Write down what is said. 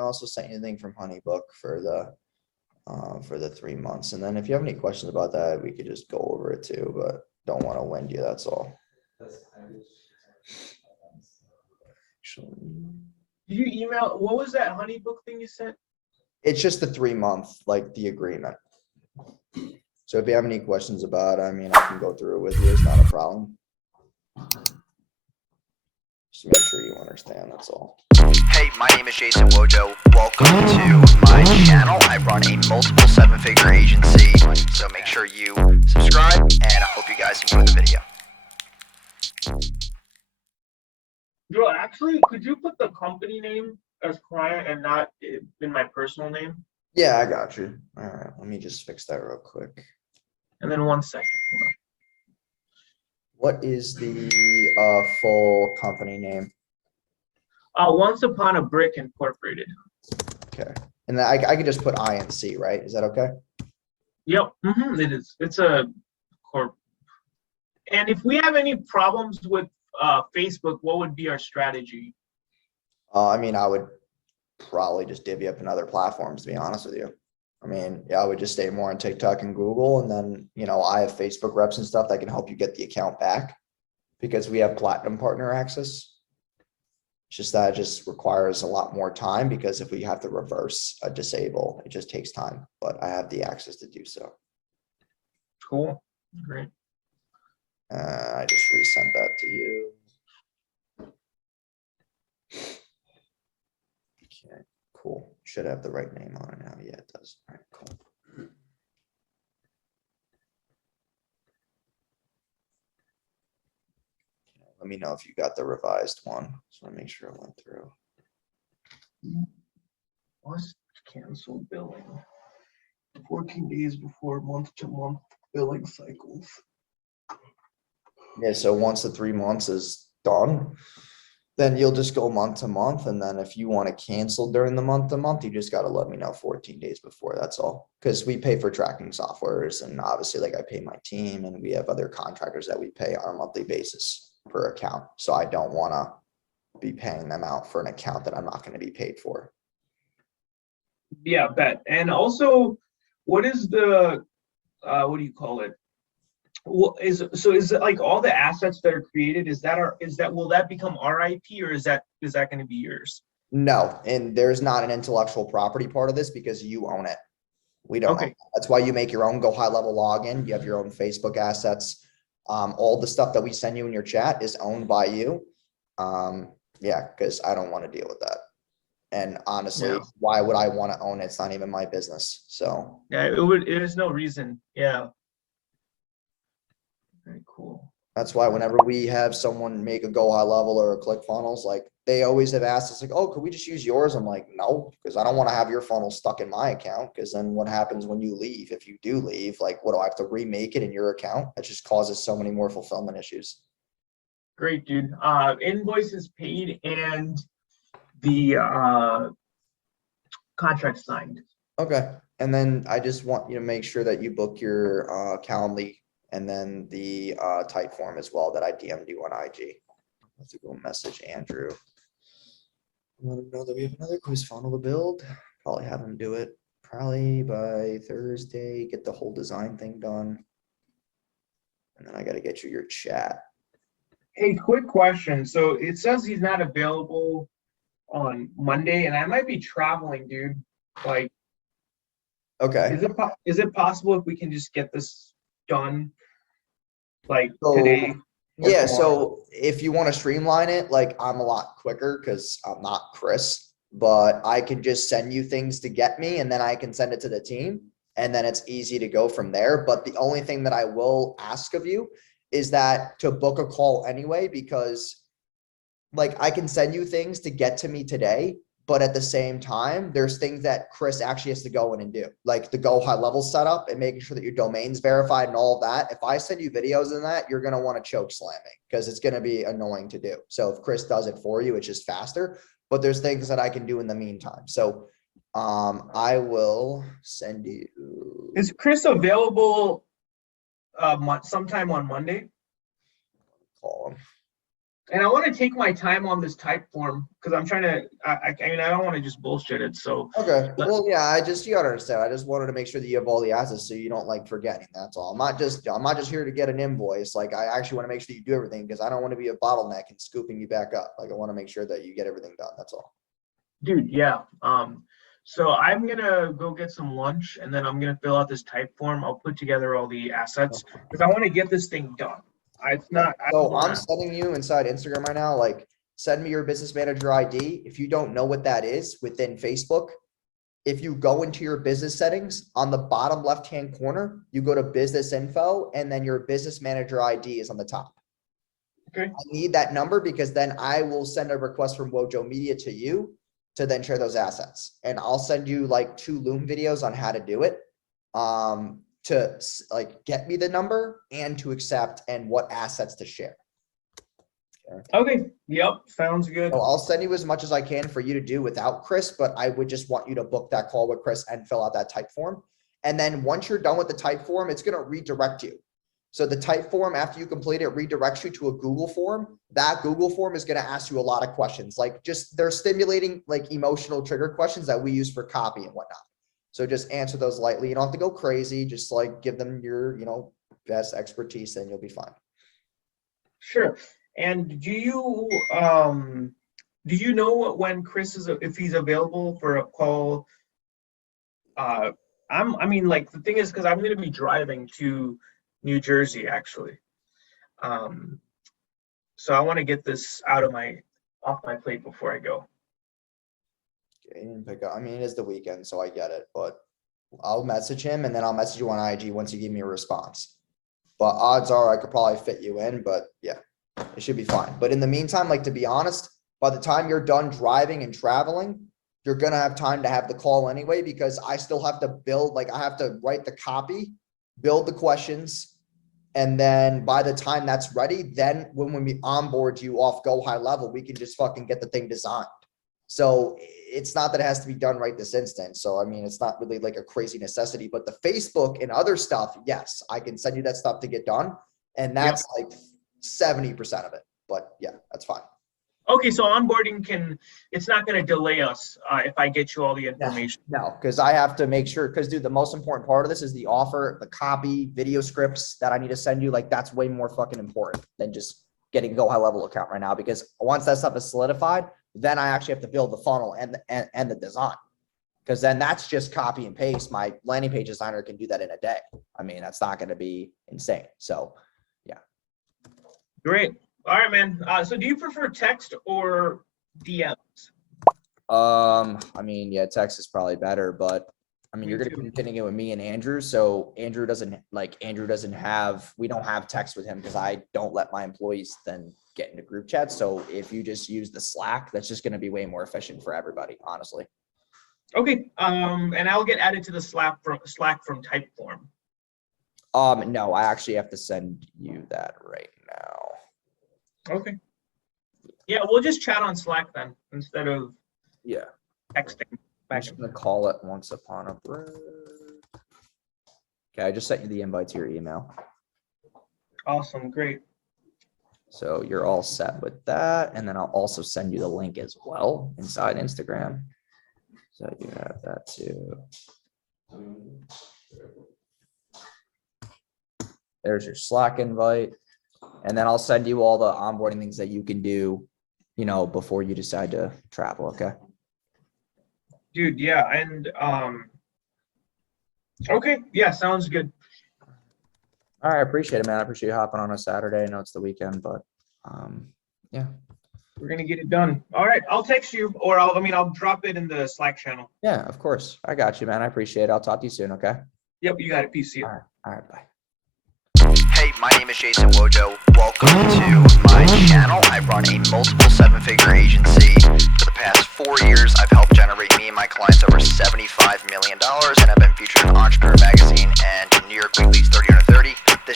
also sent you the thing from Honeybook for the 3 months. And then if you have any questions about that, we could just go over it too, but don't want to wind you, that's all. Did you email, what was that Honeybook thing you sent? It's just the 3 month, like the agreement. So if you have any questions about it, I mean, I can go through it with you. It's not a problem. Just make sure you understand, that's all. Hey, my name is Jason Wojo. Welcome to my channel. I run a multiple 7-figure agency, so make sure you subscribe, and I hope you guys enjoy the video. Bro, actually, could you put the company name as client and not in my personal name? Yeah, I got you. All right, let me just fix that real quick. And then 1 second. What is the full company name? Once Upon a Brick Incorporated. Okay, and then I could just put INC, right? Is that okay? Yep, it is. It's a corp. And if we have any problems with Facebook, what would be our strategy? I mean, I would probably just divvy up in other platforms, to be honest with you. I mean, yeah, I would just stay more on TikTok and Google, and then, you know, I have Facebook reps and stuff that can help you get the account back because we have platinum partner access. It's just that it just requires a lot more time because if we have to reverse a disable, it just takes time, but I have the access to do so. Cool, great. I just resent that to you. Okay, cool. Should have the right name on it now. Yeah, it does. All right, cool. Let me know if you got the revised one. Just want to make sure it went through. Must cancel billing 14 days before month-to-month billing cycles. Yeah, so once the 3 months is done, then you'll just go month to month. And then if you want to cancel during the month to month, you just got to let me know 14 days before. That's all. Because we pay for tracking softwares. And obviously, like I pay my team and we have other contractors that we pay on a monthly basis per account. So I don't want to be paying them out for an account that I'm not going to be paid for. Yeah, bet. And also, what is the, what do you call it? Well, is it like all the assets that are created, will that become our IP, or is that going to be yours? No, and there's not an intellectual property part of this because you own it. We don't. Okay. Own it. That's why you make your own Go High Level login. You have your own Facebook assets. All the stuff that we send you in your chat is owned by you. Yeah, because I don't want to deal with that. And honestly, why would I want to own it? It's not even my business. So yeah, there's no reason. Yeah. Very cool. That's why whenever we have someone make a Go High Level or a ClickFunnels, like they always have asked us like, oh, could we just use yours? I'm like, no, because I don't want to have your funnel stuck in my account. Because then what happens when you leave? If you do leave, like, what do I have to remake it in your account? That just causes so many more fulfillment issues. Great, dude. Invoices paid and the contract signed. Okay. And then I just want you to make sure that you book your Calendly and then the type form as well that I DM'd you on IG. I have to go message Andrew. Let him know that we have another quiz funnel to build. Probably have him do it probably by Thursday, get the whole design thing done. And then I got to get you your chat. Hey, quick question. So it says he's not available on Monday, and I might be traveling, dude. Like, okay. Is it possible if we can just get this done like So, today? Yeah, so if you want to streamline it, like I'm a lot quicker because I'm not Chris, but I can just send you things to get me and then I can send it to the team and then it's easy to go from there. But the only thing that I will ask of you is that to book a call anyway, because like I can send you things to get to me today, but at the same time, there's things that Chris actually has to go in and do, like the Go High Level setup and making sure that your domain's verified and all of that. If I send you videos in that, you're going to want to choke slam me because it's going to be annoying to do. So if Chris does it for you, it's just faster, but there's things that I can do in the meantime. So I will send you. Is Chris available sometime on Monday? Call him. And I want to take my time on this type form because I'm trying to, I mean, I don't want to just bullshit it. So, Okay, well, yeah, you gotta understand, I just wanted to make sure that you have all the assets so you don't like forgetting, that's all. I'm not just here to get an invoice, like, I actually want to make sure you do everything, because I don't want to be a bottleneck and scooping you back up. Like, I want to make sure that you get everything done, that's all. dude, yeah. So I'm going to go get some lunch and then I'm going to fill out this type form. I'll put together all the assets because I want to get this thing done. It's not, I don't So I'm wanna- sending you inside Instagram right now, like, send me your business manager ID. If you don't know what that is within Facebook, if you go into your business settings on the bottom left-hand corner, you go to business info and then your business manager ID is on the top. Okay. I need that number because then I will send a request from Wojo Media to you to then share those assets. And I'll send you like 2 Loom videos on how to do it. To like get me the number and to accept and what assets to share. Okay. Yep. Sounds good. So I'll send you as much as I can for you to do without Chris, but I would just want you to book that call with Chris and fill out that type form. And then once you're done with the type form, it's going to redirect you. So the type form, after you complete it, redirects you to a Google form. That Google form is going to ask you a lot of questions, like just they're stimulating like emotional trigger questions that we use for copy and whatnot. So just answer those lightly. You don't have to go crazy. Just like give them your, best expertise and you'll be fine. Sure. And do you know when Chris is, if he's available for a call? I mean, like the thing is, because I'm going to be driving to New Jersey actually. So I want to get this off my plate before I go. Okay, you didn't pick up. I mean, it is the weekend, so I get it, but I'll message him and then I'll message you on IG once you give me a response. But odds are I could probably fit you in, but yeah, it should be fine. But in the meantime, like, to be honest, by the time you're done driving and traveling, you're going to have time to have the call anyway, because I still have to build, like, I have to write the copy, build the questions. And then by the time that's ready, then when we onboard you off Go High Level, we can just fucking get the thing designed. So it's not that it has to be done right this instant. So, I mean, it's not really like a crazy necessity, but the Facebook and other stuff, yes, I can send you that stuff to get done. And that's like 70% of it, but yeah, that's fine. Okay. So onboarding it's not going to delay us if I get you all the information. No, because I have to make sure, because dude, the most important part of this is the offer, the copy, video scripts that I need to send you. Like, that's way more fucking important than just getting a Go High Level account right now, because once that stuff is solidified, then I actually have to build the funnel and the design, because then that's just copy and paste. My landing page designer can do that in a day. I mean, that's not going to be insane. So yeah. Great. All right, man. So do you prefer text or DMs? I mean, yeah, text is probably better, but I mean, you're going to be communicating it with me and Andrew. So Andrew doesn't have, we don't have text with him because I don't let my employees then get into group chats. So if you just use the Slack, that's just going to be way more efficient for everybody, honestly. Okay. And I'll get added to the Slack from Typeform. No, I actually have to send you that right now. Okay. Yeah, we'll just chat on Slack then instead of texting. I'm just gonna call it once upon a break. Okay, I just sent you the invite to your email. Awesome, great. So you're all set with that, and then I'll also send you the link as well inside Instagram. So you have that too. There's your Slack invite, and then I'll send you all the onboarding things that you can do, before you decide to travel. Okay. Dude, yeah, and okay, yeah, sounds good. All right, I appreciate it, man. I appreciate you hopping on a Saturday. I know it's the weekend, but yeah. We're gonna get it done. All right, I'll text you, or I'll drop it in the Slack channel. Yeah, of course. I got you, man. I appreciate it. I'll talk to you soon, okay? Yep, you got it. Peace. See you. All right, bye. Hey, my name is Jason Wojo. Welcome to my channel. I run a multiple 7-figure agency. For the past 4 years, I've helped generate me and my clients over $75 million, and I've been featured in Entrepreneur Magazine and New York Weekly's